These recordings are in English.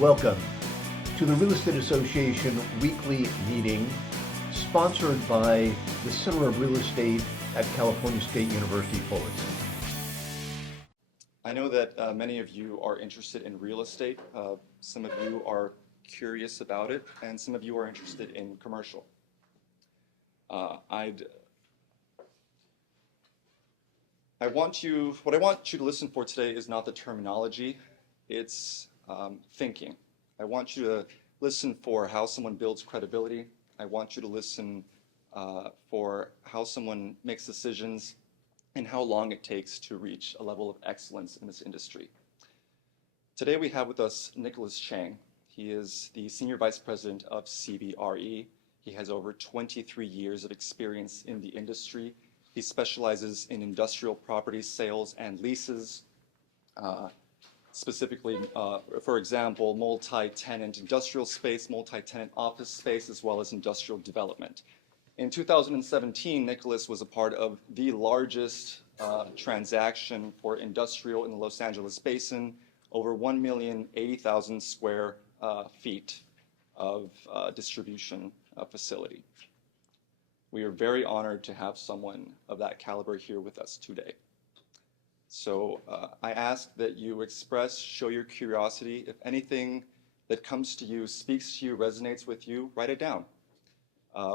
Welcome to the Real Estate Association weekly meeting, sponsored by the Center of Real Estate at California State University, Fullerton. I know that many of you are interested in real estate. Some of you are curious about it, and some of you are interested in commercial. What I want you to listen for today is not the terminology, it's thinking. I want you to listen for how someone builds credibility. I want you to listen for how someone makes decisions and how long it takes to reach a level of excellence in this industry. Today we have with us Nickolas Chang. He is the Senior Vice President of CBRE. He has over 23 years of experience in the industry. He specializes in industrial property sales and leases, specifically, for example, multi-tenant industrial space, multi-tenant office space, as well as industrial development. In 2017, Nickolas was a part of the largest transaction for industrial in the Los Angeles basin, over 1,080,000 square feet of distribution facility. We are very honored to have someone of that caliber here with us today. So I ask that you show your curiosity. If anything that comes to you, speaks to you, resonates with you, write it down.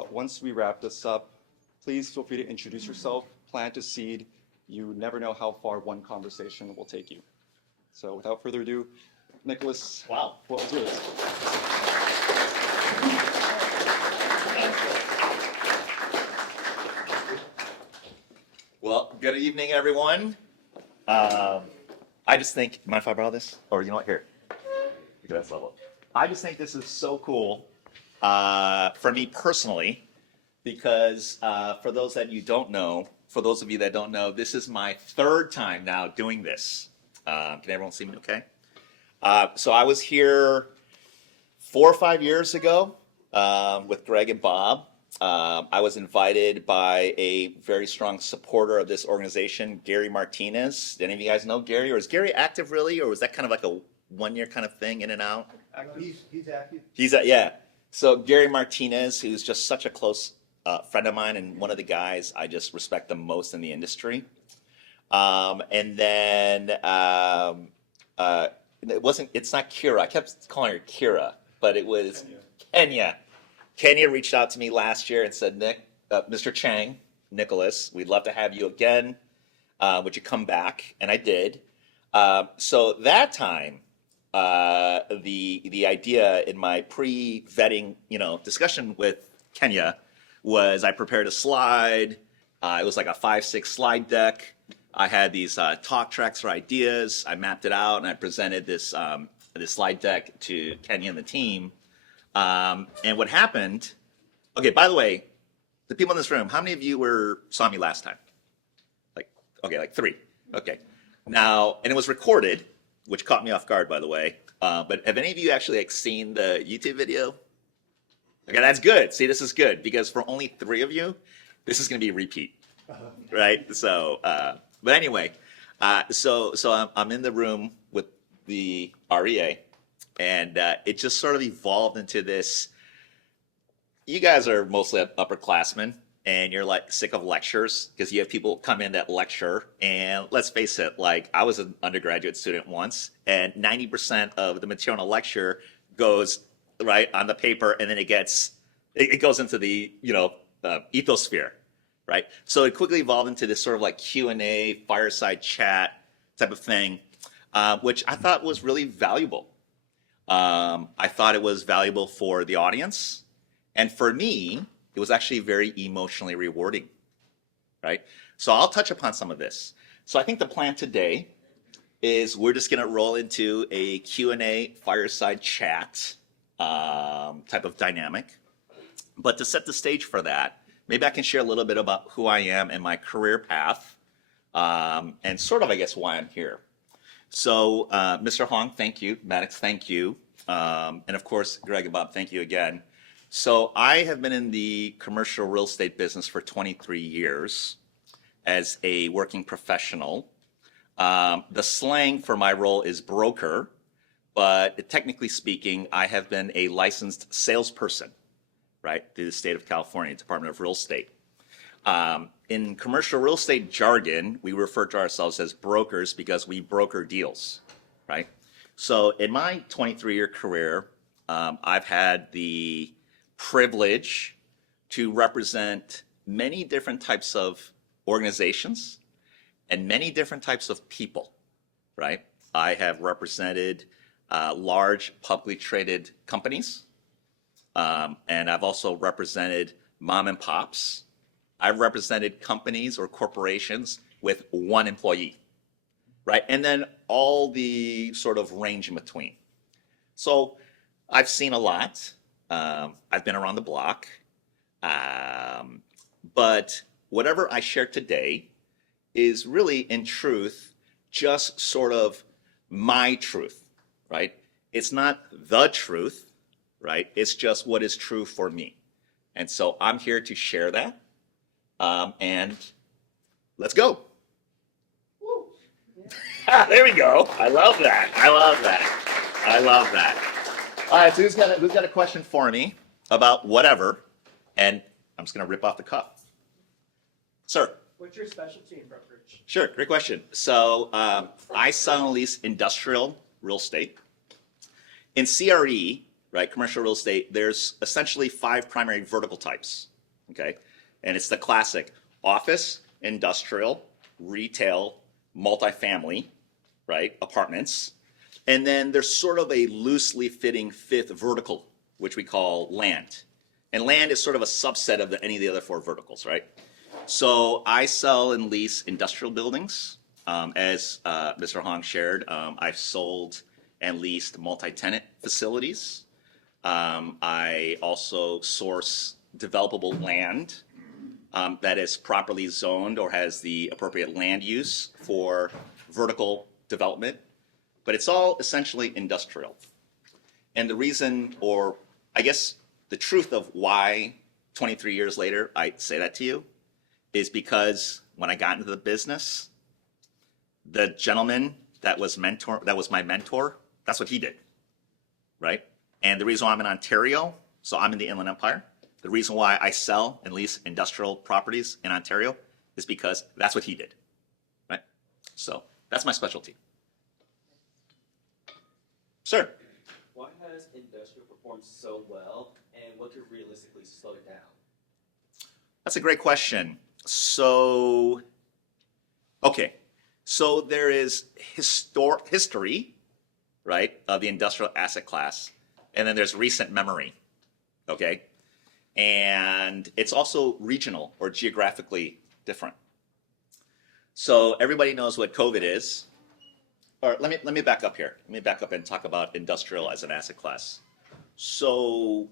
Once we wrap this up, please feel free to introduce yourself, plant a seed. You never know how far one conversation will take you. So without further ado, Nickolas, wow, what was yours? Well, good evening, everyone. I just think, mind if I borrow this? Or you know what, here. Look at that level. I just think this is so cool for me personally, because for those of you that don't know, this is my third time now doing this. Can everyone see me okay? So I was here 4 or 5 years ago with Greg and Bob. I was invited by a very strong supporter of this organization, Gary Martinez. Did any of you guys know Gary? Or is Gary active really? Or was that kind of like a one-year kind of thing, in and out? He's active. Yeah. So Gary Martinez, who's just such a close friend of mine and one of the guys I just respect the most in the industry. And then it's not Kira. I kept calling her Kira, but it was Kenya. Kenya reached out to me last year and said, Mr. Chang, Nickolas, we'd love to have you again. Would you come back? And I did. So that time, the idea in my pre-vetting, discussion with Kenya was I prepared a slide. It was like a 5-6 slide deck. I had these talk tracks for ideas. I mapped it out and I presented this slide deck to Kenya and the team. And what happened, okay, by the way, the people in this room, how many of you saw me last time? Like 3. Okay. Now, and it was recorded, which caught me off guard, by the way. But have any of you actually seen the YouTube video? Okay, that's good. See, this is good because for only 3 of you, this is going to be a repeat, right? So, but anyway, so I'm in the room with the REA. And it just sort of evolved into this. You guys are mostly upperclassmen, and you're like sick of lectures because you have people come in that lecture. And let's face it, like I was an undergraduate student once, and 90% of the material in a lecture goes right on the paper, and then it goes into the ethosphere, right? So it quickly evolved into this sort of like Q&A, fireside chat type of thing, which I thought was really valuable. I thought it was valuable for the audience, and for me, it was actually very emotionally rewarding, right? So I'll touch upon some of this. So I think the plan today is we're just going to roll into a Q&A fireside chat type of dynamic. But to set the stage for that, maybe I can share a little bit about who I am and my career path, and sort of, I guess, why I'm here. So, Mr. Hong, thank you. Maddox, thank you. And of course, Greg and Bob, thank you again. So I have been in the commercial real estate business for 23 years as a working professional. The slang for my role is broker, but technically speaking, I have been a licensed salesperson, right, through the state of California, Department of Real Estate. In commercial real estate jargon, we refer to ourselves as brokers because we broker deals, right? So in my 23-year career, I've had the privilege to represent many different types of organizations and many different types of people, right? I have represented large publicly traded companies, and I've also represented mom and pops. I've represented companies or corporations with one employee, right? And then all the sort of range in between. So I've seen a lot. I've been around the block. But whatever I share today is really, in truth, just sort of my truth, right? It's not the truth, right? It's just what is true for me. And so I'm here to share that. And let's go. There we go. I love that. I love that. I love that. All right, so who's got a question for me about whatever? And I'm just going to rip off the cuff. Sir. What's your specialty in brokerage? Sure, great question. So I sell and lease industrial real estate. In CRE, right, commercial real estate, there's essentially 5 primary vertical types, okay? And it's the classic office, industrial, retail, multifamily, right, apartments. And then there's sort of a loosely fitting 5th vertical, which we call land. And land is sort of a subset of any of the other 4 verticals, right? So I sell and lease industrial buildings. As Mr. Hong shared, I've sold and leased multi-tenant facilities. I also source developable land that is properly zoned or has the appropriate land use for vertical development. But it's all essentially industrial. And the reason, or I guess the truth of why 23 years later I say that to you, is because when I got into the business, the gentleman that was my mentor, that's what he did, right? And the reason why I'm in Ontario, so I'm in the Inland Empire, the reason why I sell and lease industrial properties in Ontario is because that's what he did, right? So that's my specialty. Sir. Why has industrial performed so well, and what could realistically slow it down? That's a great question. So, okay. So there is history, right, of the industrial asset class, and then there's recent memory, okay? And it's also regional or geographically different. So everybody knows what COVID is. Or let me back up here. Let me back up and talk about industrial as an asset class. So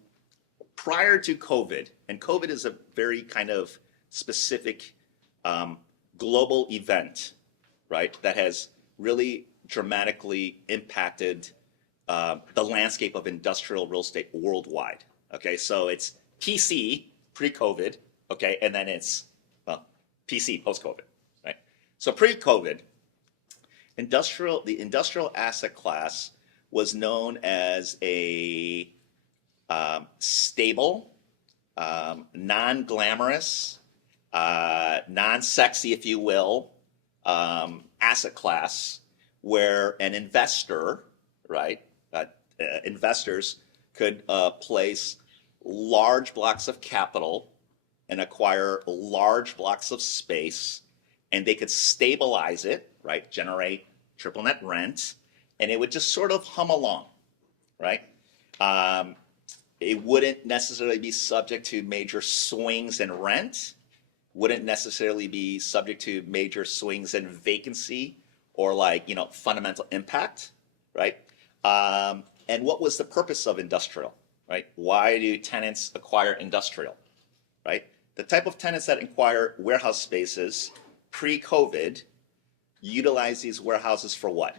prior to COVID, and COVID is a very kind of specific global event, right, that has really dramatically impacted the landscape of industrial real estate worldwide. Okay, so it's PC pre-COVID, okay, and then it's PC post-COVID, right? So pre-COVID, the industrial asset class was known as a stable, non-glamorous, non-sexy, if you will, asset class where an investor, right, investors could place large blocks of capital and acquire large blocks of space, and they could stabilize it, right, generate triple net rent, and it would just sort of hum along, right? It wouldn't necessarily be subject to major swings in rent, wouldn't necessarily be subject to major swings in vacancy or fundamental impact, right? And what was the purpose of industrial, right? Why do tenants acquire industrial, right? The type of tenants that acquire warehouse spaces pre-COVID utilize these warehouses for what?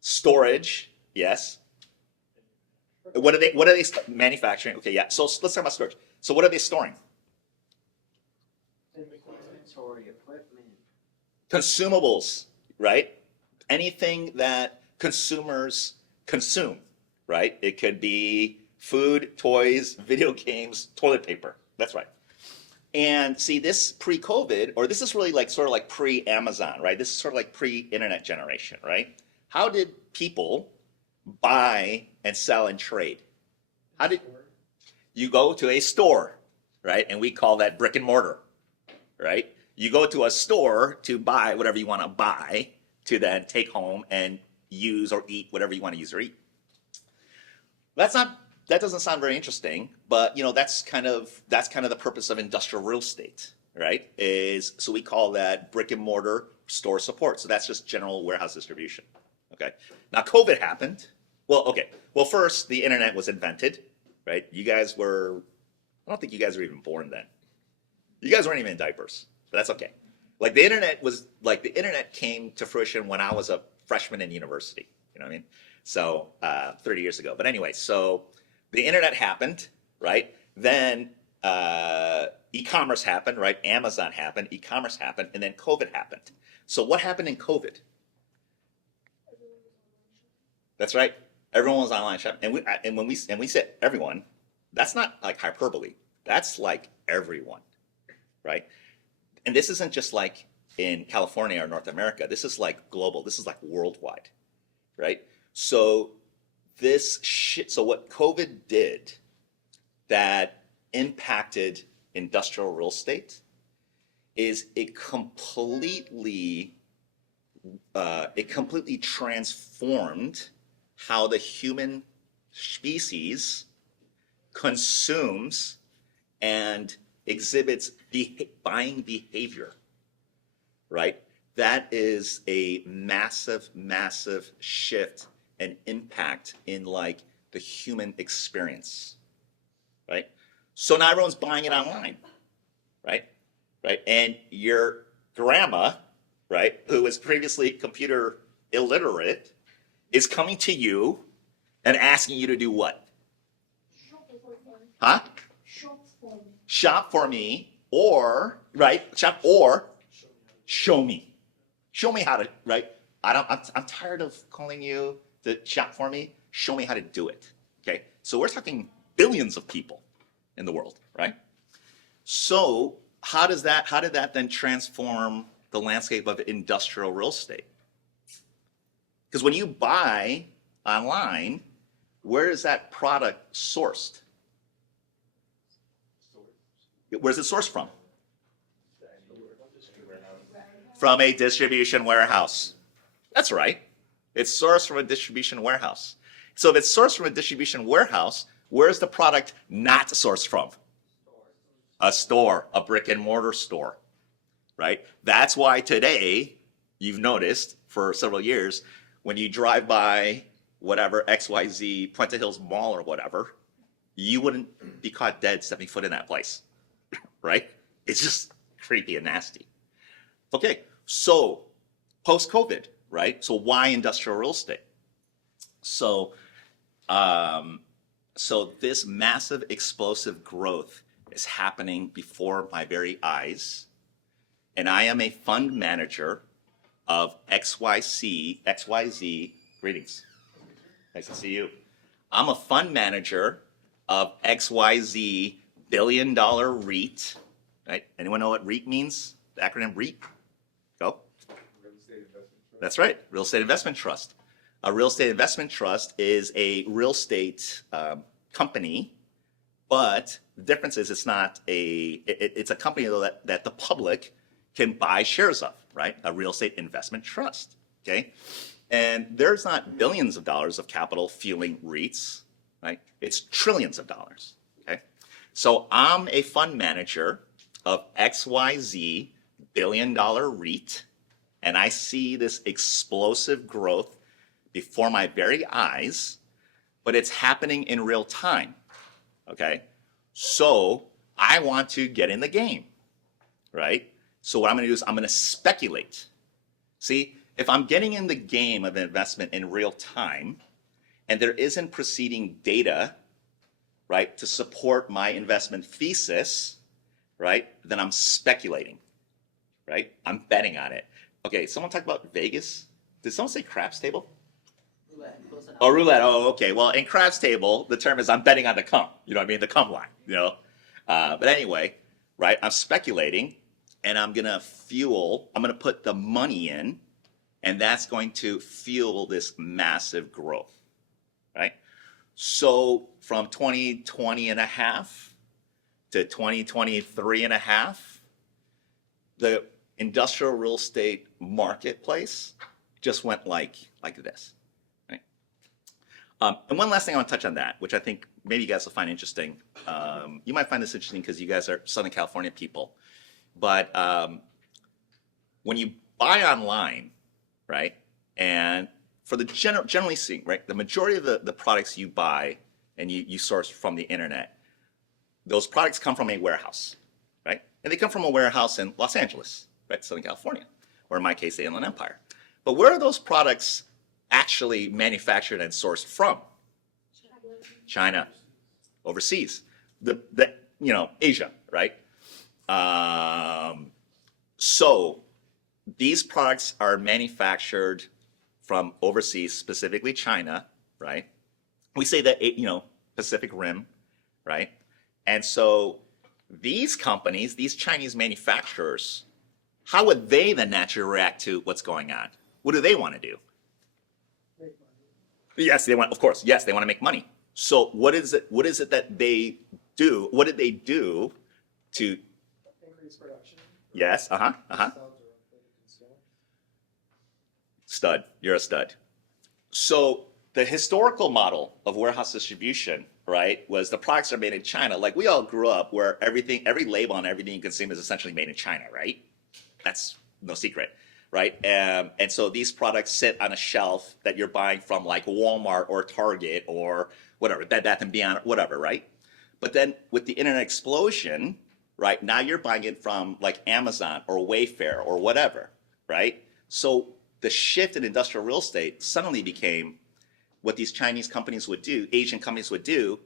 Storage, yes. What are they manufacturing? Okay, yeah. So let's talk about storage. So what are they storing? Inventory, equipment. Consumables, right? anything that consumers consume, right? It could be food, toys, video games, toilet paper. That's right. And see, this pre-COVID, or this is really like sort of like pre-Amazon, right? This is sort of like pre-internet generation, right? How did people buy and sell and trade? How did you go to a store, right? And we call that brick and mortar, right? You go to a store to buy whatever you want to buy to then take home and use or eat whatever you want to use or eat. That doesn't sound very interesting, but you know that's kind of the purpose of industrial real estate, right? So we call that brick and mortar store support. So that's just general warehouse distribution. Okay. Now COVID happened. Well, okay. Well, first the internet was invented, right? I don't think you guys were even born then. You guys weren't even in diapers, but that's okay. The internet came to fruition when I was a freshman in university. You know what I mean? So 30 years ago. But anyway, so the internet happened, right? Then e-commerce happened, right? Amazon happened, e-commerce happened, and then COVID happened. So what happened in COVID? That's right. Everyone was online shopping, and when we say everyone, that's not like hyperbole. That's like everyone, right? And this isn't just like in California or North America. This is like global. This is like worldwide, right? So what COVID did that impacted industrial real estate is it completely transformed how the human species consumes and exhibits buying behavior, right? That is a massive, massive shift and impact in like the human experience, right? So now everyone's buying it online, right? Right? And your grandma, right, who was previously computer illiterate, is coming to you and asking you to do what? Huh? Shop for me, or right? Shop or show me. Show me how to, right? I'm tired of calling you to shop for me. Show me how to do it. Okay? So we're talking billions of people in the world, right? So how did that then transform the landscape of industrial real estate? Because when you buy online, where is that product sourced? Where's it sourced from? From a distribution warehouse. That's right. It's sourced from a distribution warehouse. So if it's sourced from a distribution warehouse, where's the product not sourced from? A store, a brick and mortar store, right? That's why today, you've noticed for several years, when you drive by whatever XYZ Puente Hills Mall or whatever, you wouldn't be caught dead stepping foot in that place, right? It's just creepy and nasty. Okay, so post-COVID, right? So why industrial real estate? So this massive explosive growth is happening before my very eyes, and I am a fund manager of XYZ, greetings, nice to see you. I'm a fund manager of XYZ billion-dollar REIT, right? Anyone know what REIT means? The acronym REIT? Go. Real estate investment trust. That's right, real estate investment trust. A real estate investment trust is a real estate company, but the difference is it's not it's a company that the public can buy shares of, right? A real estate investment trust, okay? And there's not billions of dollars of capital fueling REITs, right? It's trillions of dollars, okay? So I'm a fund manager of XYZ billion-dollar REIT, and I see this explosive growth before my very eyes, but it's happening in real time, okay? So I want to get in the game, right? So what I'm gonna do is I'm gonna speculate. See, if I'm getting in the game of investment in real time, and there isn't preceding data, right, to support my investment thesis, right, then I'm speculating, right? I'm betting on it. Okay, someone talk about Vegas. Did someone say craps table? Roulette, close enough. Oh, roulette. Oh, okay. Well, in craps table, the term is I'm betting on the come. You know what I mean? The come line. You know. But anyway, right? I'm speculating, and I'm gonna put the money in, and that's going to fuel this massive growth, right? So from 2020 and a half to 2023 and a half, the industrial real estate marketplace just went like this, right? And one last thing I want to touch on that, which I think maybe you guys will find interesting. You might find this interesting because you guys are Southern California people. But when you buy online, right, and for the generally speaking, right, the majority of the products you buy and you source from the internet, those products come from a warehouse, right? And they come from a warehouse in Los Angeles, right, Southern California, or in my case, the Inland Empire. But where are those products actually manufactured and sourced from? China, overseas, Asia, right? So these products are manufactured from overseas, specifically China, right? We say that, Pacific Rim, right? And so these companies, these Chinese manufacturers, how would they then naturally react to what's going on? What do they want to do? Make money. Yes, they want, of course, yes, they want to make money. So what is it that they do? What did they do to, Increase production. yes, Sell directly to consumer. stud, you're a stud. So the historical model of warehouse distribution, right, was the products are made in China. Like we all grew up where every label on everything you consume is essentially made in China, right? That's no secret, right? And so these products sit on a shelf that you're buying from like Walmart or Target or whatever, Bed Bath & Beyond, whatever, right? But then with the internet explosion, right, now you're buying it from like Amazon or Wayfair or whatever, right? So the shift in industrial real estate suddenly became what these Chinese companies would do, Asian companies would do,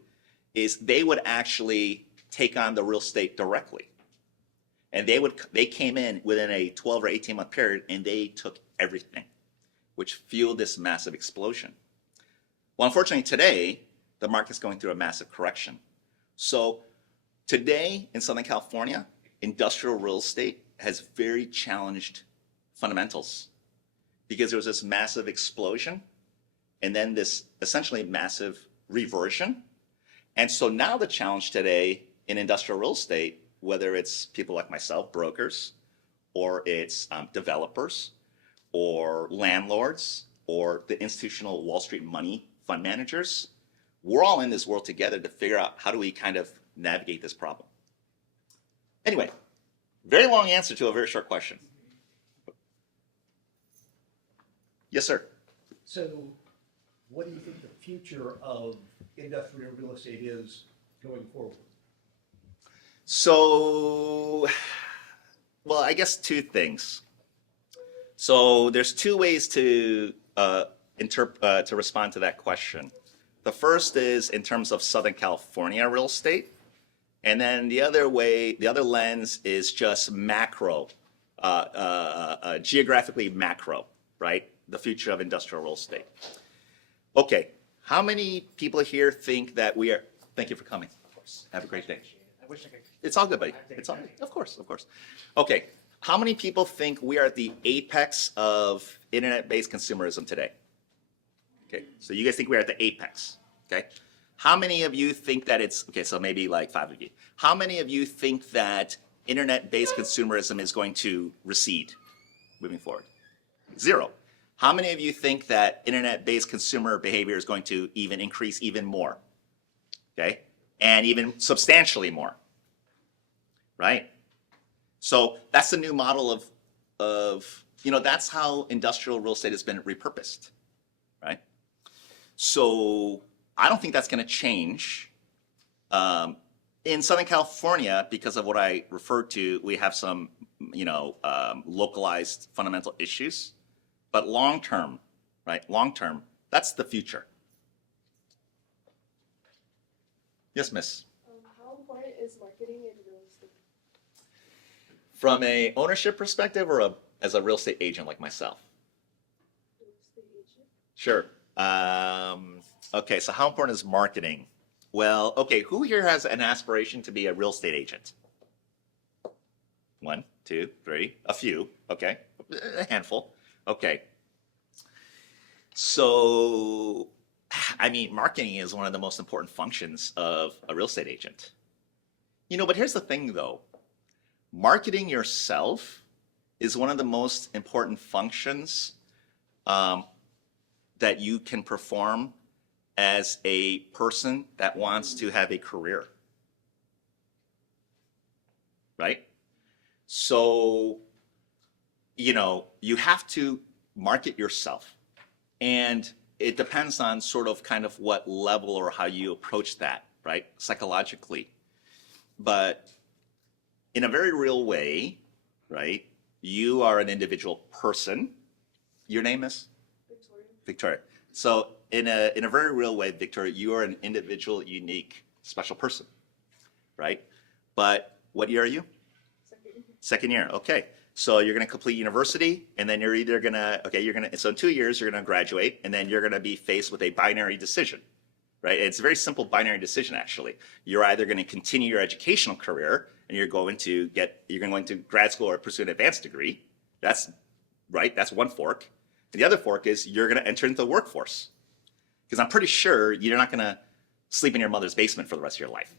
is they would actually take on the real estate directly. And they came in within a 12 or 18-month period and they took everything, which fueled this massive explosion. Well, unfortunately today, the market's going through a massive correction. So today in Southern California, industrial real estate has very challenged fundamentals because there was this massive explosion and then this essentially massive reversion. And so now the challenge today in industrial real estate, whether it's people like myself, brokers, or it's developers, or landlords, or the institutional Wall Street money fund managers, we're all in this world together to figure out how do we kind of navigate this problem. Anyway, very long answer to a very short question. Yes, sir. So what do you think the future of industrial real estate is going forward? So, well, I guess two things. So there's two ways to respond to that question. The first is in terms of Southern California real estate, and then the other lens is just macro, geographically macro, right? The future of industrial real estate. Okay, how many people here think that we are? Thank you for coming. Of course. Have a great day. I wish I could. It's all good, buddy. It's all good. Of course, of course. Okay, how many people think we are at the apex of internet-based consumerism today? Okay, so you guys think we're at the apex, okay? How many of you think that it's, okay, so maybe like 5 of you. How many of you think that internet-based consumerism is going to recede moving forward? 0. How many of you think that internet-based consumer behavior is going to even increase even more? Okay, and even substantially more, right? So that's the new model of that's how industrial real estate has been repurposed, right? So I don't think that's going to change. In Southern California, because of what I referred to, we have some, localized fundamental issues. But long term, right? Long term, that's the future. Yes, miss. How important is marketing in real estate? From a ownership perspective or as a real estate agent like myself? estate agent? Sure. Okay, so how important is marketing? Well, okay, who here has an aspiration to be a real estate agent? One, two, three, a few. Okay, a handful. Okay. So, I mean, marketing is one of the most important functions of a real estate agent. But here's the thing though. Marketing yourself is one of the most important functions that you can perform as a person that wants to have a career. Right? So, you have to market yourself. And it depends on sort of kind of what level or how you approach that, right? Psychologically. But in a very real way, right? You are an individual person. Your name is? Victoria? Victoria. So in a very real way, Victoria, you are an individual, unique, special person, right? But what year are you? Second. Second year. Okay. So you're going to complete university, and then you're either going to, so in 2 years, you're going to graduate, and then you're going to be faced with a binary decision, right? It's a very simple binary decision, actually. You're either going to continue your educational career, and you're going to grad school or pursue an advanced degree. That's right. That's one fork. And the other fork is you're going to enter into the workforce. Because I'm pretty sure you're not going to sleep in your mother's basement for the rest of your life.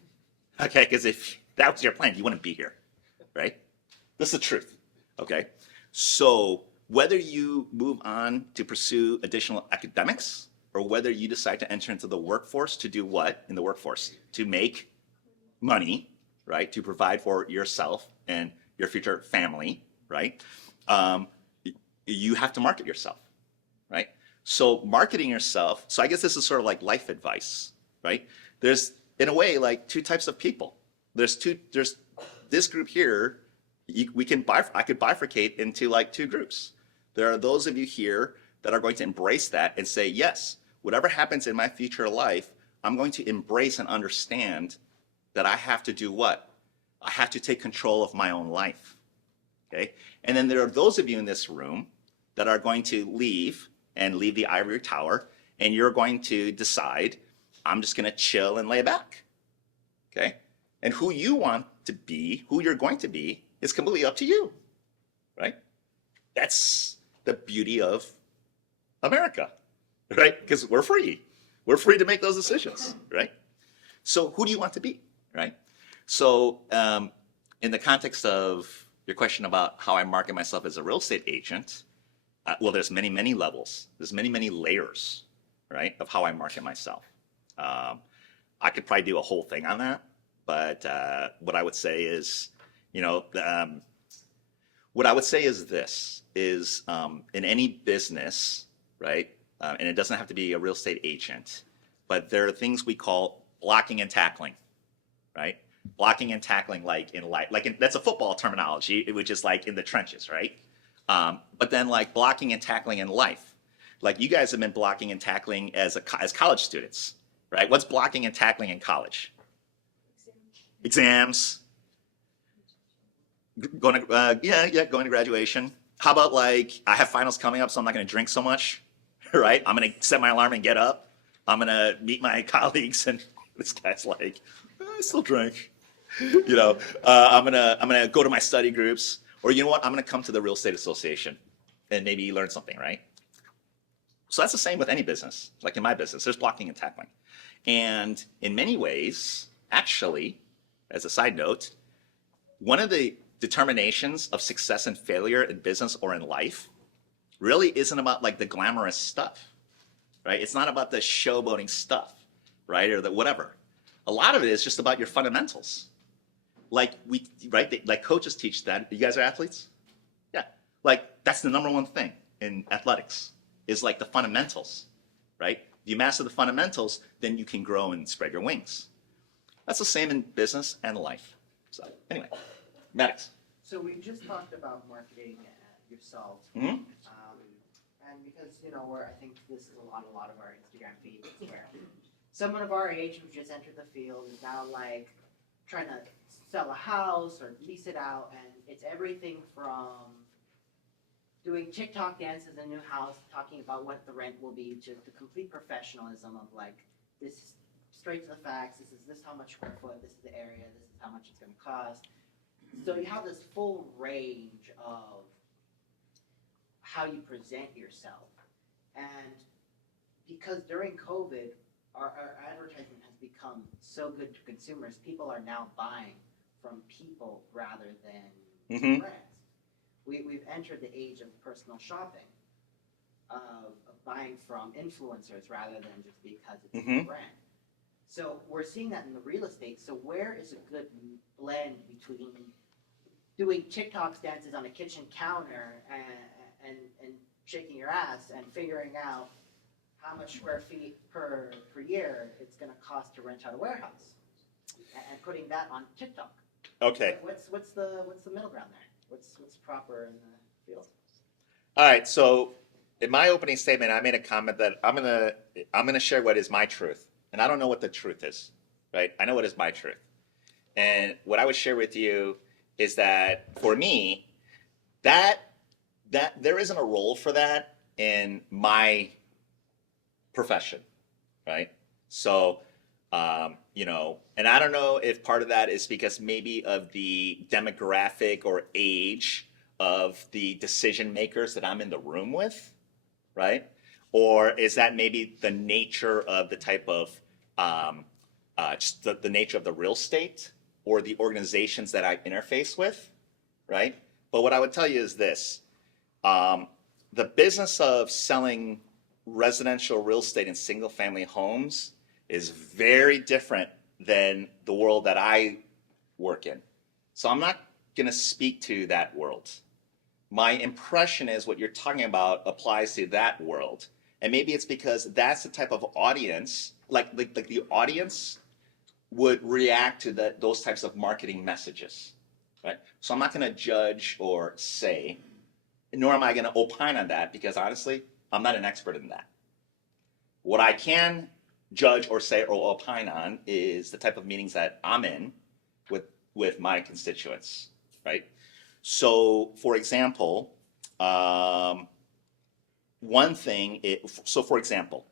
Okay? Because if that was your plan, you wouldn't be here, right? This is the truth. Okay, so whether you move on to pursue additional academics or whether you decide to enter into the workforce to do what in the workforce? To make money, right? To provide for yourself and your future family, right? You have to market yourself, right? So marketing yourself, so I guess this is sort of like life advice, right? There's, in a way, like two types of people. There's this group here. I could bifurcate into like two groups. There are those of you here that are going to embrace that and say, yes, whatever happens in my future life, I'm going to embrace and understand that I have to do what? I have to take control of my own life. Okay? And then there are those of you in this room that are going to leave the ivory tower, and you're going to decide, I'm just going to chill and lay back. Okay? And who you want to be, who you're going to be, is completely up to you, right? That's the beauty of America, right? Because we're free. We're free to make those decisions, right? So who do you want to be, right? So in the context of your question about how I market myself as a real estate agent, well, there's many, many levels. There's many, many layers, right, of how I market myself. I could probably do a whole thing on that, but what I would say is, what I would say is this, is in any business, right, and it doesn't have to be a real estate agent, but there are things we call blocking and tackling, right? Blocking and tackling like in life, that's a football terminology, which is like in the trenches, right? But then like blocking and tackling in life. Like you guys have been blocking and tackling as college students, right? What's blocking and tackling in college? Exams. Going to graduation. How about like, I have finals coming up, so I'm not going to drink so much, right? I'm going to set my alarm and get up. I'm going to meet my colleagues, and this guy's like, I still drink. I'm gonna go to my study groups, or you know what? I'm gonna come to the real estate association and maybe learn something, right? So that's the same with any business. Like in my business, there's blocking and tackling. And in many ways, actually, as a side note, one of the determinations of success and failure in business or in life really isn't about like the glamorous stuff, right? It's not about the showboating stuff, right? Or the whatever. A lot of it is just about your fundamentals. Like like coaches teach that. You guys are athletes? Yeah. Like that's the number one thing in athletics is like the fundamentals, right? If you master the fundamentals, then you can grow and spread your wings. That's the same in business and life. So anyway, Maddox. So we just talked about marketing yourself, Mm-hmm. and because I think this is a lot of our Instagram feed is where someone of our age who just entered the field is now like trying to sell a house or lease it out, and it's everything from doing TikTok dances in a new house, talking about what the rent will be, to the complete professionalism of like, this is straight to the facts, this is how much square foot, this is the area, this is how much it's gonna cost. So you have this full range of how you present yourself. And because during COVID, our advertising has become so good to consumers, people are now buying from people rather than Mhm. brands. We've entered the age of personal shopping, of buying from influencers rather than just because it's a Mhm. brand. So we're seeing that in the real estate. So where is a good blend between doing TikTok dances on a kitchen counter and shaking your ass and figuring out how much square feet per year it's going to cost to rent out a warehouse, and putting that on TikTok? Okay. What's the middle ground there? What's proper in the field? All right. So in my opening statement, I made a comment that I'm gonna share what is my truth, and I don't know what the truth is, right? I know what is my truth, and what I would share with you is that for me, that there isn't a role for that in my profession, right? So, and I don't know if part of that is because maybe of the demographic or age of the decision makers that I'm in the room with, right? Or is that maybe the nature of the type of, just the nature of the real estate or the organizations that I interface with, right? But what I would tell you is this. The business of selling residential real estate in single family homes is very different than the world that I work in. So I'm not going to speak to that world. My impression is what you're talking about applies to that world. And maybe it's because that's the type of audience, like the audience would react to those types of marketing messages, right? So I'm not going to judge or say, nor am I going to opine on that, because honestly, I'm not an expert in that. What I can judge or say or opine on is the type of meetings that I'm in with my constituents, right? So, for example, one thing, so for example,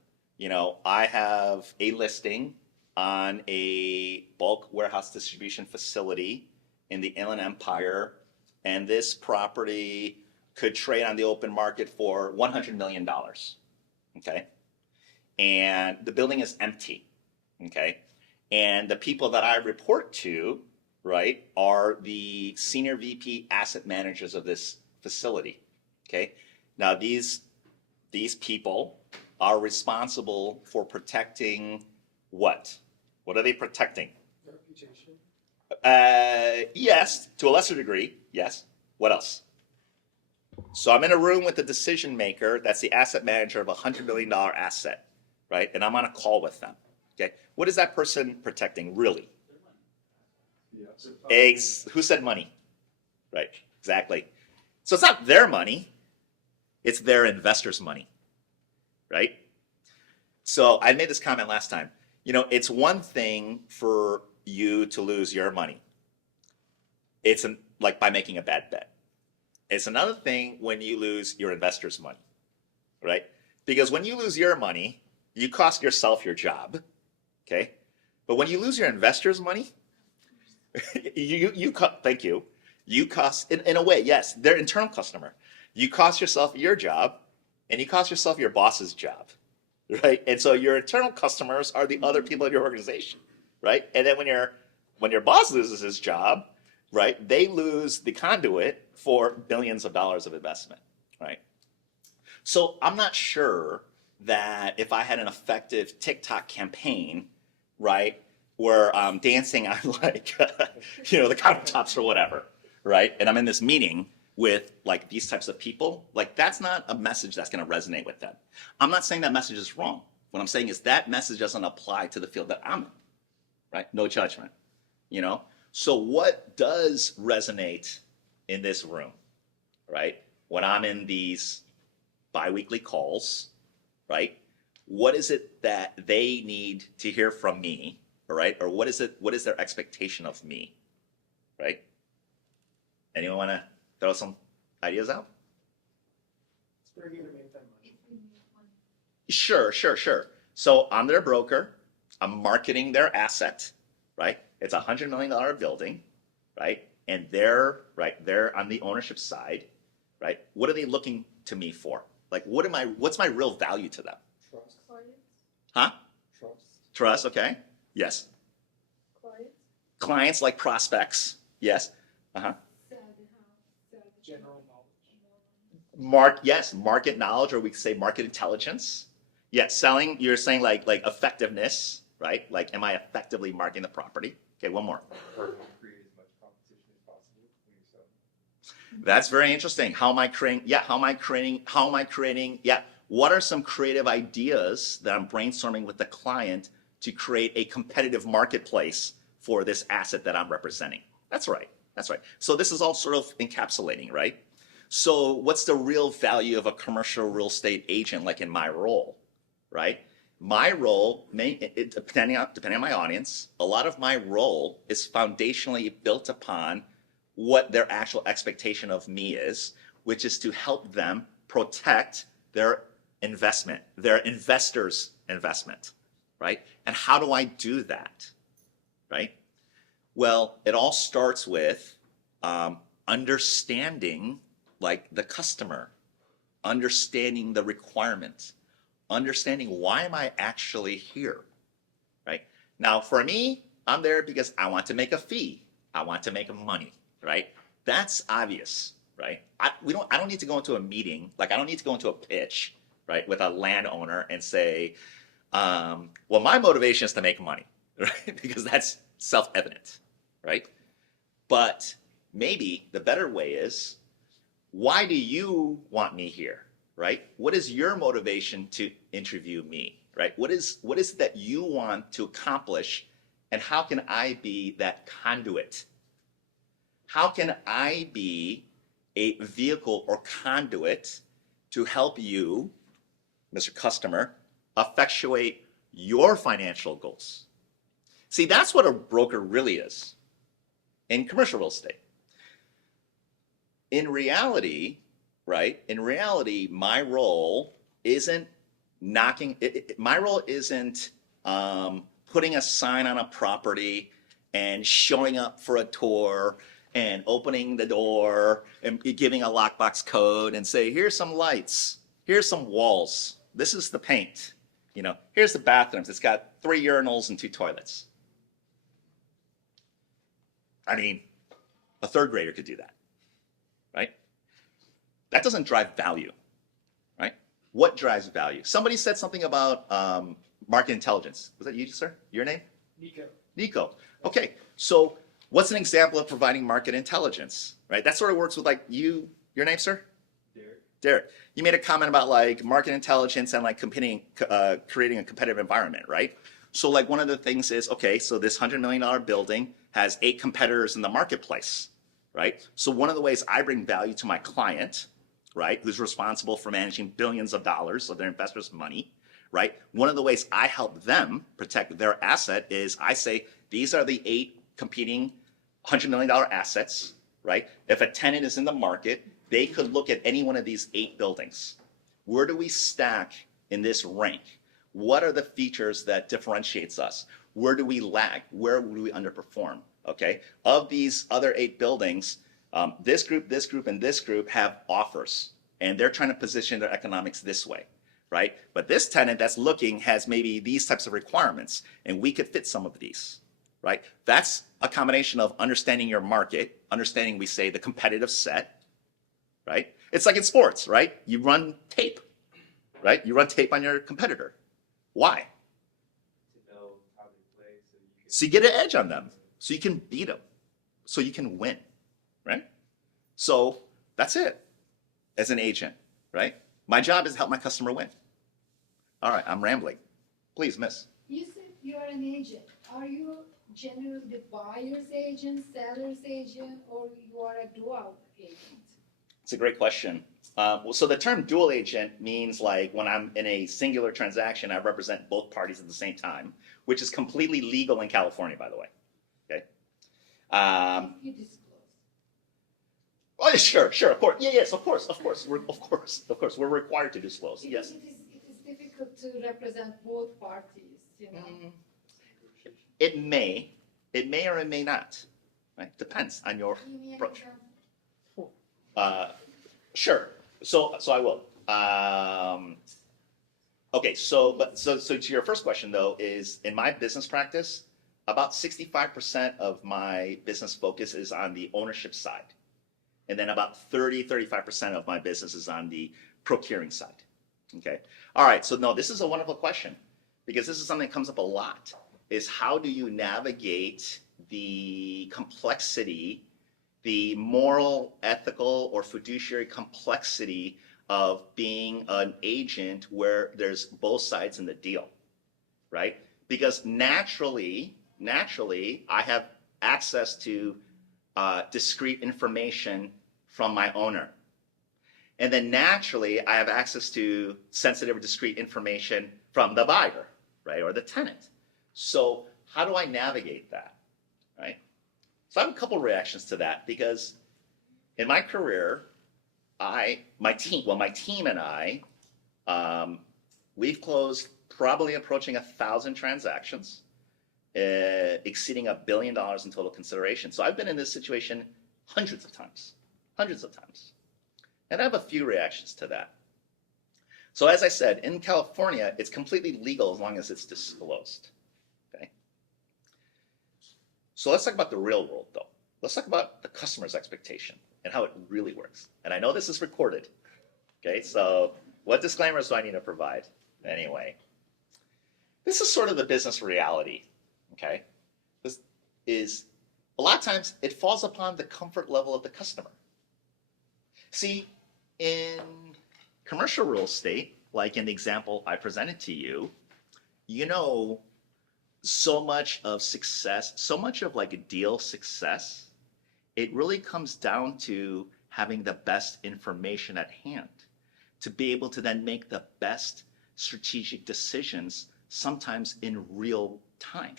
I have a listing on a bulk warehouse distribution facility in the Inland Empire, and this property could trade on the open market for $100 million, okay? And the building is empty, okay? And the people that I report to, right, are the senior VP asset managers of this facility, okay? Now, these people are responsible for protecting what? What are they protecting? Reputation. Yes, to a lesser degree, yes. What else? So I'm in a room with the decision maker, that's the asset manager of a $100 million asset, right? And I'm on a call with them, okay? What is that person protecting, really? Who said money? Right, exactly. So it's not their money, it's their investors' money, right? So I made this comment last time. It's one thing for you to lose your money. It's like by making a bad bet. It's another thing when you lose your investors' money, right? Because when you lose your money, you cost yourself your job, okay? But when you lose your investors' money, thank you. You cost, in a way, yes, their internal customer. You cost yourself your job, and you cost yourself your boss's job, right? And so your internal customers are the other people in your organization, right? And then when your boss loses his job, right, they lose the conduit for billions of dollars of investment, right? So I'm not sure that if I had an effective TikTok campaign, right, where I'm dancing on like, the countertops or whatever, right, and I'm in this meeting with like these types of people, like that's not a message that's going to resonate with them. I'm not saying that message is wrong. What I'm saying is that message doesn't apply to the field that I'm in, right? No judgment, So what does resonate in this room, right? When I'm in these biweekly calls, right? What is it that they need to hear from me, right? Or what is their expectation of me, right? Anyone want to throw some ideas out? They're here to make that money. Sure. So I'm their broker. I'm marketing their asset, right? It's a $100 million building, right? And they're on the ownership side, right? What are they looking to me for? Like, what's my real value to them? Trust. Clients, Huh? Trust. Trust, okay. Yes. clients, Clients like prospects. Yes. Uh-huh. sell the house, sell the General knowledge. Market knowledge, or we could say market intelligence. Yes, selling, you're saying like effectiveness, right? Like, am I effectively marketing the property? Okay, one more. Create as much competition as possible when you're selling. That's very interesting. How am I creating? Yeah, how am I creating? Yeah, what are some creative ideas that I'm brainstorming with the client to create a competitive marketplace for this asset that I'm representing? That's right. So this is all sort of encapsulating, right? So what's the real value of a commercial real estate agent, like in my role, right? My role, depending on my audience, a lot of my role is foundationally built upon what their actual expectation of me is, which is to help them protect their investment, their investors' investment, right? And how do I do that, right? Well, it all starts with understanding like the customer, understanding the requirements, understanding why am I actually here, right? Now, for me, I'm there because I want to make a fee. I want to make money, right? That's obvious, right? I don't need to go into a meeting, like I don't need to go into a pitch, right, with a landowner and say, well, my motivation is to make money, right? Because that's self-evident, right? But maybe the better way is, why do you want me here, right? What is your motivation to interview me, right? What is it that you want to accomplish, and how can I be that conduit? How can I be a vehicle or conduit to help you, Mr. Customer, effectuate your financial goals? See, that's what a broker really is in commercial real estate. In reality, right? In reality, my role isn't my role isn't putting a sign on a property and showing up for a tour and opening the door and giving a lockbox code and say, here's some lights, here's some walls, this is the paint, here's the bathrooms. It's got 3 urinals and 2 toilets. I mean, a third grader could do that, right? That doesn't drive value, right? What drives value? Somebody said something about market intelligence. Was that you, sir? Your name? Nico. Okay, so what's an example of providing market intelligence, right? That sort of works with like you, your name, sir? Derek. You made a comment about like market intelligence and like creating a competitive environment, right? So like one of the things is, okay, so this $100 million building has 8 competitors in the marketplace, right? So one of the ways I bring value to my client, right, who's responsible for managing billions of dollars of their investors' money, right? One of the ways I help them protect their asset is I say, these are the 8 competing $100 million assets, right? If a tenant is in the market, they could look at any one of these 8 buildings. Where do we stack in this rank? What are the features that differentiates us? Where do we lag? Where do we underperform? Okay, of these other 8 buildings, this group, and this group have offers, and they're trying to position their economics this way, right? But this tenant that's looking has maybe these types of requirements, and we could fit some of these, right? That's a combination of understanding your market, understanding, we say, the competitive set, right? It's like in sports, right? You run tape, right? You run tape on your competitor. Why? To know how they play, So you get an edge on them, so you can beat them, so you can win, right? So that's it as an agent, right? My job is to help my customer win. All right, I'm rambling. Please, miss. You said you are an agent. Are you generally the buyer's agent, seller's agent, or you are a dual agent? It's a great question. So the term dual agent means like when I'm in a singular transaction, I represent both parties at the same time, which is completely legal in California, by the way. Okay. If you disclose. Oh, yeah, sure, of course. Yeah, yes, of course, we're required to disclose, It yes. is difficult to represent both parties, you know. It may or it may not, right? Depends on your Give me an approach. example. Sure. So I will. Okay. So to your first question though is in my business practice, about 65% of my business focus is on the ownership side, and then about 35% of my business is on the procuring side. Okay. All right. So no, this is a wonderful question because this is something that comes up a lot. Is how do you navigate the complexity, the moral, ethical, or fiduciary complexity of being an agent where there's both sides in the deal, right? Because naturally, I have access to discrete information from my owner. And then naturally, I have access to sensitive or discrete information from the buyer, right, or the tenant. So how do I navigate that, right? So I have a couple reactions to that because in my career, my team and I, we've closed probably approaching 1,000 transactions, exceeding $1 billion in total consideration. So I've been in this situation hundreds of times. And I have a few reactions to that. So as I said, in California, it's completely legal as long as it's disclosed. Okay. So let's talk about the real world, though. Let's talk about the customer's expectation and how it really works. And I know this is recorded. Okay, so what disclaimers do I need to provide? Anyway, this is sort of the business reality. Okay, this is a lot of times it falls upon the comfort level of the customer. See, in commercial real estate, like in the example I presented to you, you know, so much of success, so much of like a deal success, it really comes down to having the best information at hand to be able to then make the best strategic decisions, sometimes in real time,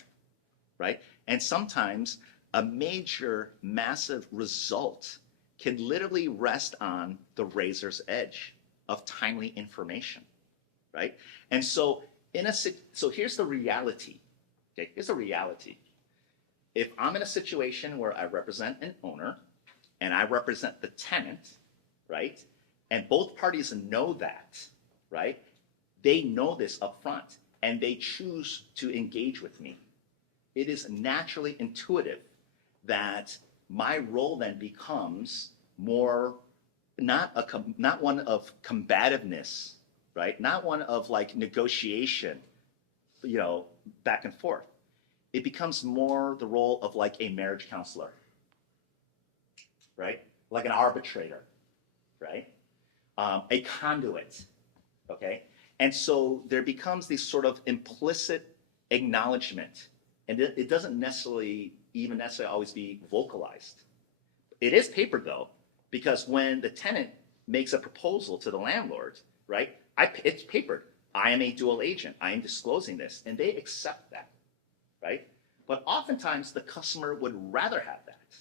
right? And sometimes a major, massive result can literally rest on the razor's edge of timely information, right? And so so here's the reality. Okay, here's the reality. If I'm in a situation where I represent an owner and I represent the tenant, right? And both parties know that, right? They know this up front and they choose to engage with me. It is naturally intuitive that my role then becomes more not one of combativeness, right? Not one of like negotiation, you know, back and forth. It becomes more the role of like a marriage counselor, right? Like an arbitrator, right? A conduit, okay? And so there becomes this sort of implicit acknowledgement, and it doesn't necessarily always be vocalized. It is papered though, because when the tenant makes a proposal to the landlord, right? It's papered. I am a dual agent. I am disclosing this, and they accept that, right? But oftentimes the customer would rather have that,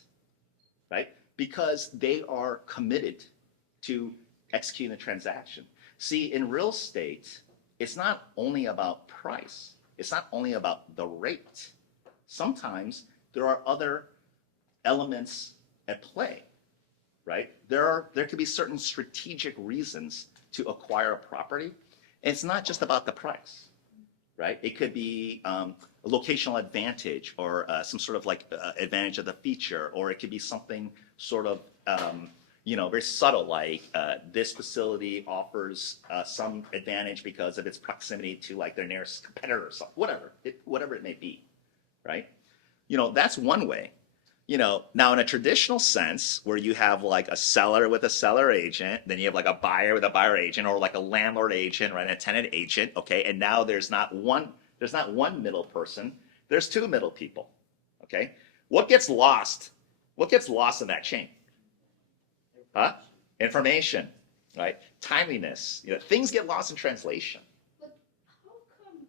right? Because they are committed to executing the transaction. See, in real estate, it's not only about price. It's not only about the rate. Sometimes there are other elements at play, right? There could be certain strategic reasons to acquire a property. And it's not just about the price, right? It could be a locational advantage or some sort of like advantage of the feature, or it could be something sort of very subtle, like this facility offers some advantage because of its proximity to like their nearest competitor or something, whatever it may be, right? That's one way. Now in a traditional sense, where you have like a seller with a seller agent, then you have like a buyer with a buyer agent, or like a landlord agent, right, and a tenant agent, okay, and now there's not one middle person, there's two middle people, okay? What gets lost? What gets lost in that chain? Information, right? Timeliness. Things get lost in translation. But how come,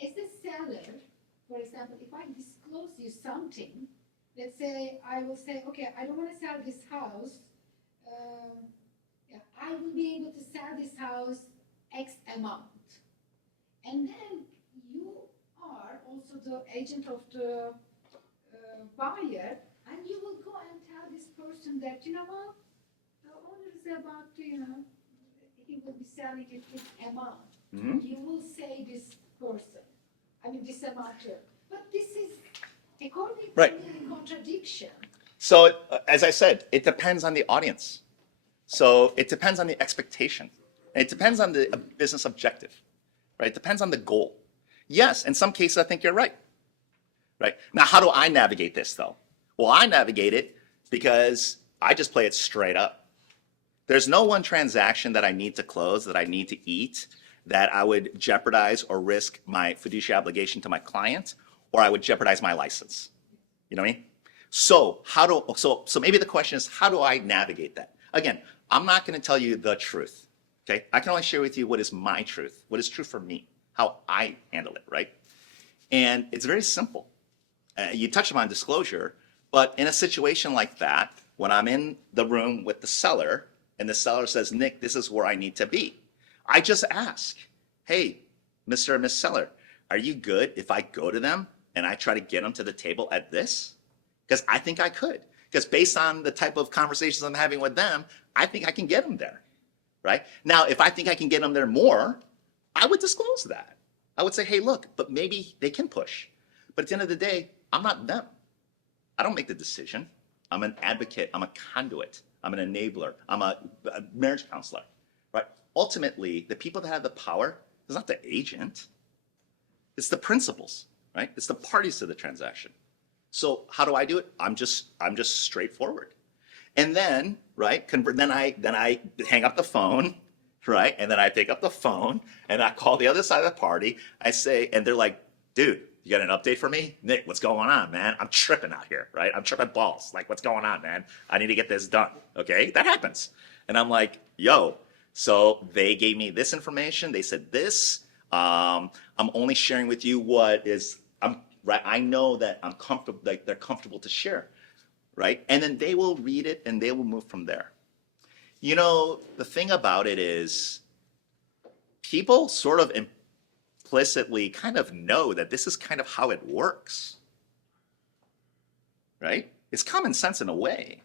as a seller, for example, if I disclose you something, let's say, I will say, okay, I don't want to sell this house. Yeah, I will be able to sell this house X amount. And then you are also the agent of the buyer, and you will go and tell this person that, you know what, the owner is about to, he will be selling it this amount. Mhm. You will say this person, this amount to, but this is, according to Right. me, contradiction. So, as I said, it depends on the audience. So it depends on the expectation. And it depends on the business objective, right? It depends on the goal. Yes, in some cases, I think you're right. Right? Now, how do I navigate this, though? Well, I navigate it because I just play it straight up. There's no one transaction that I need to close, that I need to eat, that I would jeopardize or risk my fiduciary obligation to my client, or I would jeopardize my license. You know what I mean? So maybe the question is, how do I navigate that? Again, I'm not going to tell you the truth. Okay? I can only share with you what is my truth, what is true for me, how I handle it, right? And it's very simple. You touched upon disclosure, but in a situation like that, when I'm in the room with the seller and the seller says, Nick, this is where I need to be, I just ask, hey, Mr. and Miss Seller, are you good if I go to them and I try to get them to the table at this? Because I think I could. Because based on the type of conversations I'm having with them, I think I can get them there, right? Now, if I think I can get them there more, I would disclose that. I would say, hey, look, but maybe they can push. But at the end of the day, I'm not them. I don't make the decision. I'm an advocate. I'm a conduit. I'm an enabler. I'm a marriage counselor, right? Ultimately, the people that have the power is not the agent. It's the principals, right? It's the parties to the transaction. So how do I do it? I'm just straightforward. And then, right, then I hang up the phone, right? And then I pick up the phone and I call the other side of the party. I say, and they're like, dude, you got an update for me? Nick, what's going on, man? I'm tripping out here, right? I'm tripping balls. Like, what's going on, man? I need to get this done, okay? That happens. And I'm like, yo, so they gave me this information. They said this. I'm only sharing with you what is, right? I know that I'm comfortable, like they're comfortable to share, right? And then they will read it and they will move from there. You know, the thing about it is people sort of implicitly kind of know that this is kind of how it works, right? It's common sense in a way,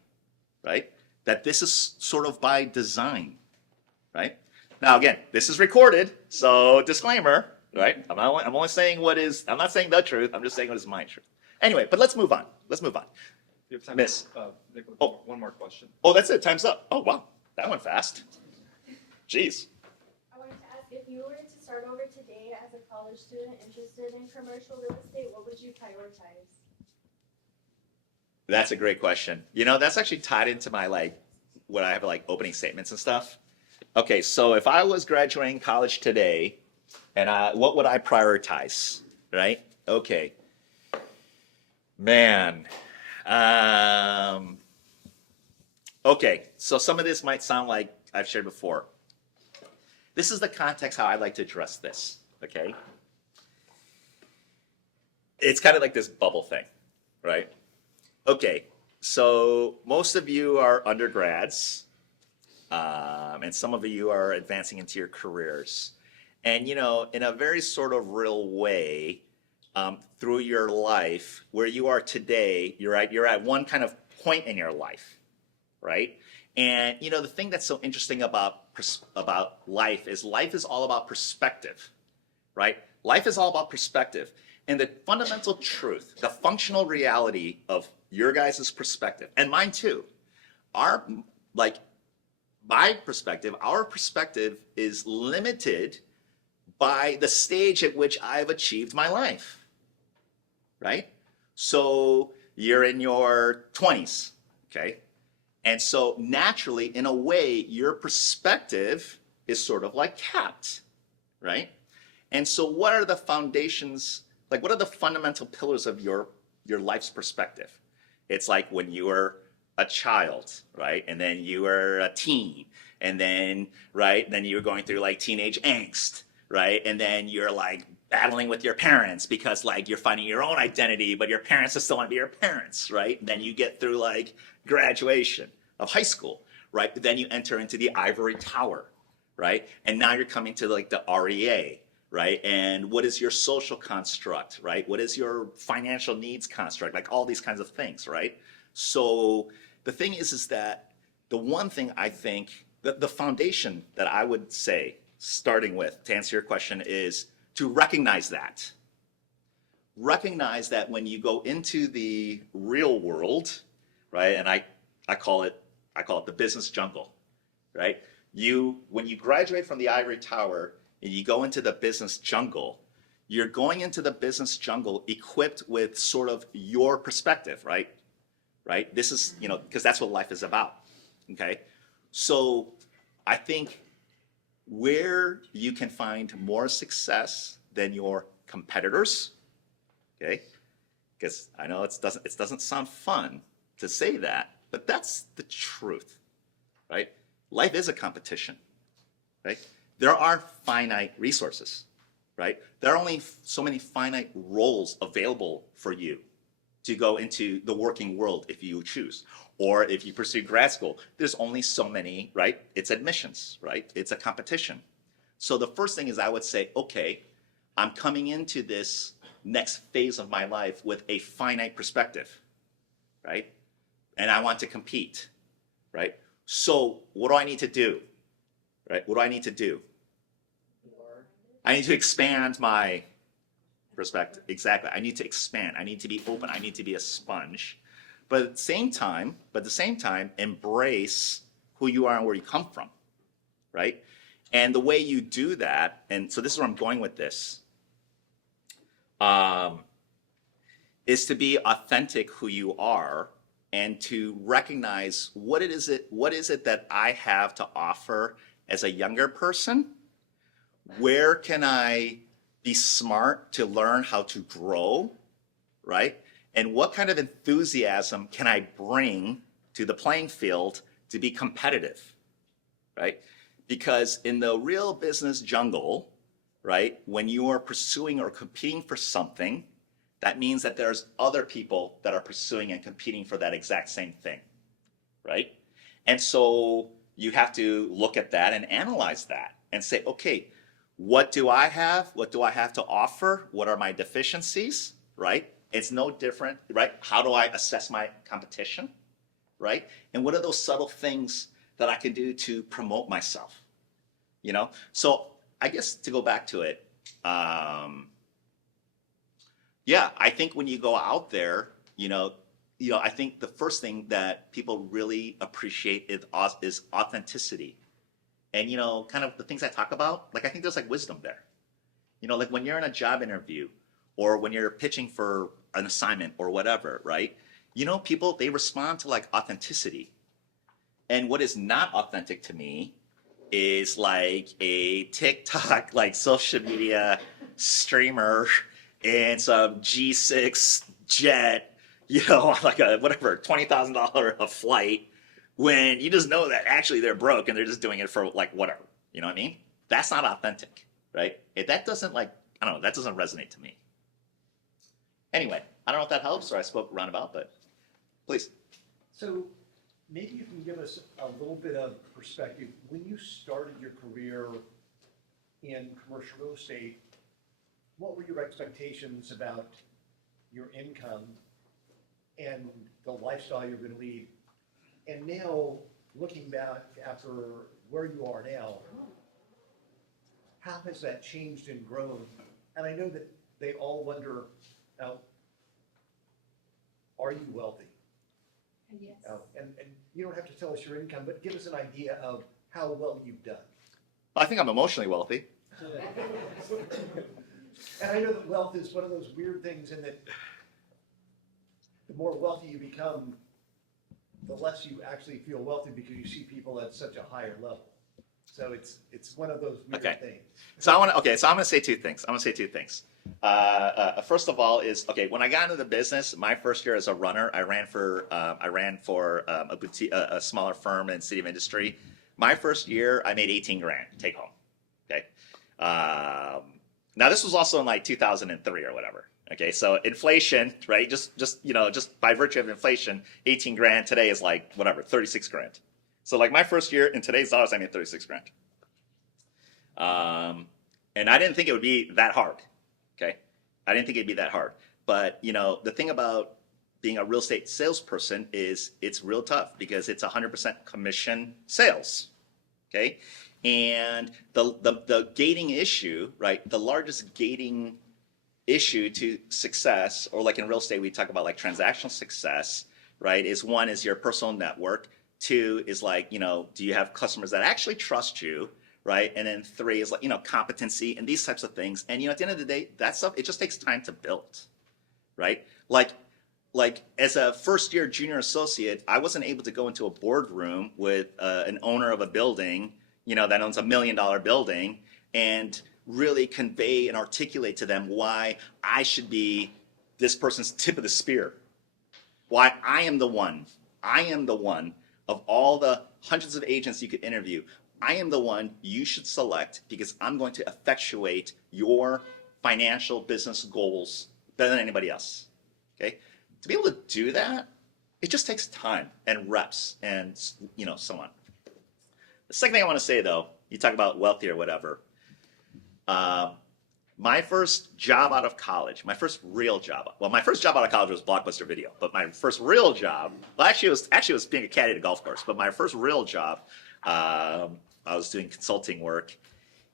right? That this is sort of by design, right? Now, again, this is recorded, so disclaimer, right? I'm only saying I'm not saying the truth, I'm just saying what is my truth. Anyway, but let's move on. Let's move on. You have time Miss. for Nicholas, Oh. one more question. Oh, that's it, time's up. Oh, wow, that went fast. Jeez. I wanted to ask, if you were to start over today as a college student interested in commercial real estate, what would you prioritize? That's a great question. You know, that's actually tied into my what I have opening statements and stuff. Okay, so if I was graduating college today, and what would I prioritize, right? Okay. Man. Okay, so some of this might sound like I've shared before. This is the context how I like to address this, okay? It's kind of like this bubble thing, right? Okay, so most of you are undergrads, and some of you are advancing into your careers. And, you know, in a very sort of real way, through your life, where you are today, you're at one kind of point in your life, right? And, you know, the thing that's so interesting about life is all about perspective, right? Life is all about perspective. And the fundamental truth, the functional reality of your guys' perspective, and mine too, our perspective is limited by the stage at which I've achieved my life, right? So you're in your 20s, okay? And so naturally, in a way, your perspective is sort of like capped, right? And so what are the foundations, what are the fundamental pillars of your life's perspective? It's like when you were a child, right? And then you were a teen, and then, right? Then you were going through teenage angst, right? And then you're battling with your parents because like you're finding your own identity, but your parents still want to be your parents, right? Then you get through like graduation of high school, right? Then you enter into the ivory tower, right? And now you're coming to like the REA, right? And what is your social construct, right? What is your financial needs construct? Like all these kinds of things, right? So the thing is that the one thing I think, the foundation that I would say, starting with, to answer your question, is to recognize that. Recognize that when you go into the real world, right? And I call it the business jungle, right? When you graduate from the ivory tower and you go into the business jungle, you're going into the business jungle equipped with sort of your perspective, right? Right? This is, because that's what life is about. Okay? So I think where you can find more success than your competitors, okay? Because I know it doesn't sound fun to say that, but that's the truth, right? Life is a competition, right? There are finite resources, right? There are only so many finite roles available for you to go into the working world if you choose. Or if you pursue grad school, there's only so many, right? It's admissions, right? It's a competition. So the first thing is I would say, okay, I'm coming into this next phase of my life with a finite perspective, right? And I want to compete, right? So what do I need to do, right? What do I need to do? I need to expand my perspective. Exactly. I need to expand. I need to be open. I need to be a sponge. But at the same time, embrace who you are and where you come from, right? And the way you do that, and so this is where I'm going with this, is to be authentic who you are and to recognize what is it that I have to offer as a younger person. Where can I be smart to learn how to grow, right? And what kind of enthusiasm can I bring to the playing field to be competitive, right? Because in the real business jungle, right, when you are pursuing or competing for something, that means that there's other people that are pursuing and competing for that exact same thing, right? And so you have to look at that and analyze that and say, okay, what do I have? What do I have to offer? What are my deficiencies, right? It's no different, right? How do I assess my competition, right? And what are those subtle things that I can do to promote myself, So I guess to go back to it, yeah, I think when you go out there, I think the first thing that people really appreciate is authenticity. And, kind of the things I talk about, like I think there's like wisdom there. Like when you're in a job interview or when you're pitching for an assignment or whatever, right? People, they respond to like authenticity. And what is not authentic to me is like a TikTok, like social media streamer and some G6 jet, like a whatever, $20,000 a flight, when you just know that actually they're broke and they're just doing it for like whatever. You know what I mean? That's not authentic, right? That doesn't that doesn't resonate to me. Anyway, I don't know if that helps or I spoke roundabout, but please. So maybe you can give us a little bit of perspective. When you started your career in commercial real estate, what were your expectations about your income and the lifestyle you're going to lead? And now, looking back after where you are now, how has that changed and grown? And I know that they all wonder, are you wealthy? Yes. And you don't have to tell us your income, but give us an idea of how well you've done. I think I'm emotionally wealthy. And I know that wealth is one of those weird things in that the more wealthy you become, the less you actually feel wealthy because you see people at such a higher level. So it's one of those weird things. So I'm gonna say two things. First of all is, when I got into the business, my first year as a runner, I ran for a boutique, a smaller firm in City of Industry. My first year, I made 18 grand take home. Okay. Now this was also in like 2003 or whatever. Okay, so inflation, right? Just by virtue of inflation, 18 grand today is like whatever, 36 grand. So like my first year in today's dollars, I made 36 grand. And I didn't think it would be that hard. Okay, I didn't think it'd be that hard. But the thing about being a real estate salesperson is it's real tough because it's 100% commission sales. Okay, and the gating issue, right? The largest gating issue to success, or like in real estate, we talk about like transactional success, right? Is one is your personal network. Two is like, do you have customers that actually trust you, right? And then three is like, competency and these types of things. And, at the end of the day, that stuff, it just takes time to build, right? Like as a first year junior associate, I wasn't able to go into a boardroom with an owner of a building, that owns $1 million building and really convey and articulate to them why I should be this person's tip of the spear. Why I am the one of all the hundreds of agents you could interview. I am the one you should select because I'm going to effectuate your financial business goals better than anybody else. Okay? To be able to do that, it just takes time and reps and so on. The second thing I want to say though, you talk about wealthy or whatever. My first job out of college, my first real job. Well, my first job out of college was Blockbuster Video, but my first real job, it was being a caddy at a golf course. But my first real job, I was doing consulting work,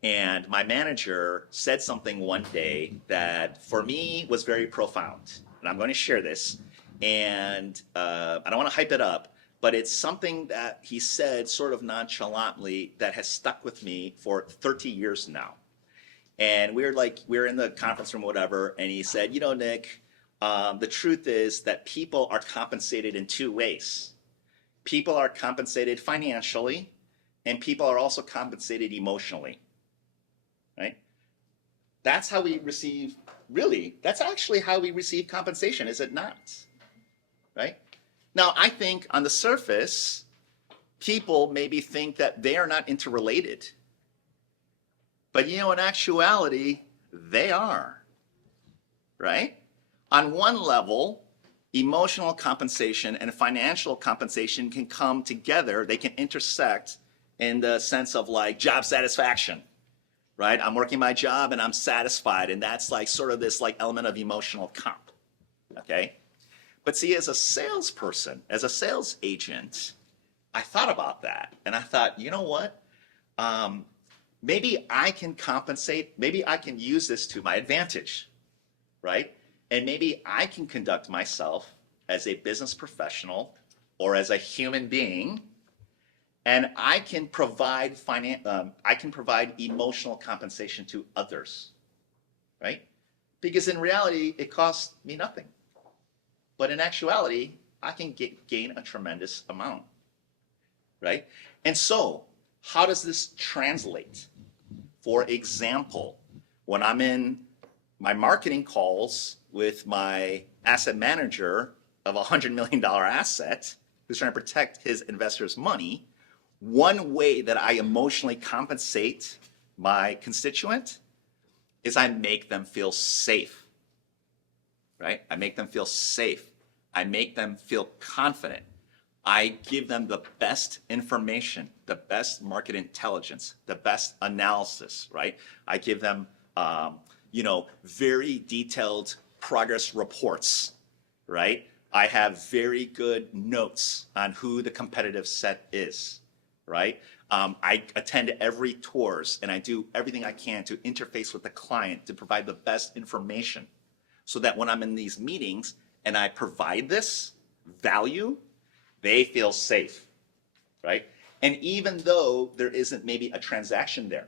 and my manager said something one day that for me was very profound, and I'm going to share this. And I don't want to hype it up, but it's something that he said sort of nonchalantly that has stuck with me for 30 years now. And we were in the conference room, whatever, and he said, Nick, the truth is that people are compensated in two ways. People are compensated financially, and people are also compensated emotionally, right? That's how we receive, that's actually how we receive compensation, is it not? Right? Now, I think on the surface, people maybe think that they are not interrelated. But in actuality, they are, right? On one level, emotional compensation and financial compensation can come together. They can intersect in the sense of like job satisfaction, right? I'm working my job and I'm satisfied. And that's like sort of this like element of emotional comp, okay? But see, as a salesperson, as a sales agent, I thought about that. And I thought, you know what? Maybe I can compensate, maybe I can use this to my advantage, right? And maybe I can conduct myself as a business professional or as a human being, and I can provide emotional compensation to others, right? Because in reality, it costs me nothing. But in actuality, I can gain a tremendous amount, right? And so, how does this translate? For example, when I'm in my marketing calls with my asset manager of a $100 million asset who's trying to protect his investors' money, one way that I emotionally compensate my constituent is I make them feel safe, right? I make them feel safe. I make them feel confident. I give them the best information, the best market intelligence, the best analysis, right? I give them, very detailed progress reports, right? I have very good notes on who the competitive set is, right? I attend every tours and I do everything I can to interface with the client to provide the best information so that when I'm in these meetings and I provide this value, they feel safe, right? And even though there isn't maybe a transaction there,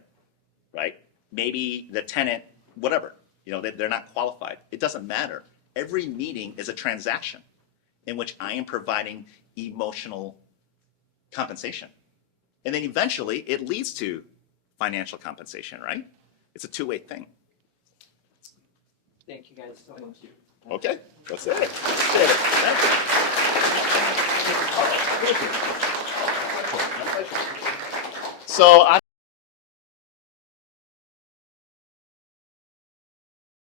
right? Maybe the tenant, whatever, they're not qualified. It doesn't matter. Every meeting is a transaction in which I am providing emotional compensation. And then eventually it leads to financial compensation, right? It's a two-way thing. Thank you guys so much. Okay, that's it. Thank you. So